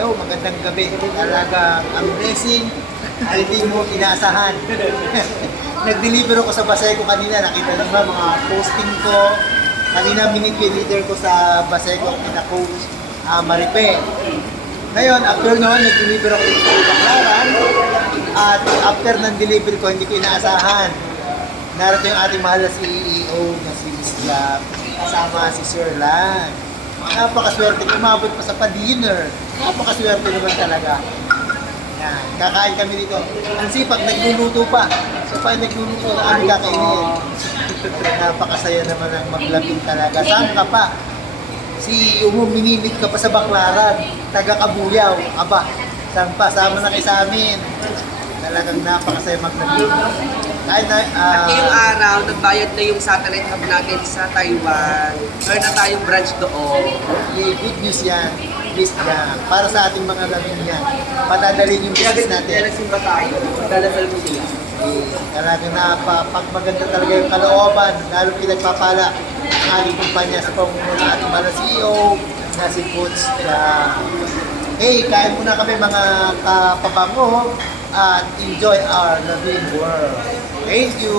Hello, magandang gabi. Talaga, ang blessing ay hindi mo inaasahan. Nag-deliver ako sa Baseco kanina. Nakita niyo ba mga posting ko. Kanina minute leader ko sa Baseco, kita Coach Maripe. Ngayon, after noon, nag-deliver ako dito sa Baclaran. At after ng delivery ko, hindi ko inaasahan. Narito yung ating mahal na CEO na si Miss Gab. Kasama si Sir Lan. Napakaswerte, umabot pa sa pa-dinner. Napakaswerte naman talaga. Yan, kakain kami dito. Ang sipag, nagluluto pa. So pa nagluluto na kami kakainin. Napakasaya naman ang maglapit talaga. Saan ka pa? Si Umo, minimit ka pa sa Baclaran. Taga-Kabuyaw. Aba, saan pa? Sama na kayo sa amin. Talagang napakasaya maglapit. Kahit na, At ngayong araw, nagbayad na yung satellite hub natin sa Taiwan. Meron na tayong branch doon. good news yan. List yan. Para sa ating mga labing yan. Patadalin yung business natin. Nalasimba tayo. Dalasal mo sila. Talaga pag maganda talaga yung kalooban, lalo pinagpapala ang ating kumpanya sa pamumuno ng ating mga CEO na si Coach. Hey, kain muna kami mga kapabango at enjoy our loving world. Thank you!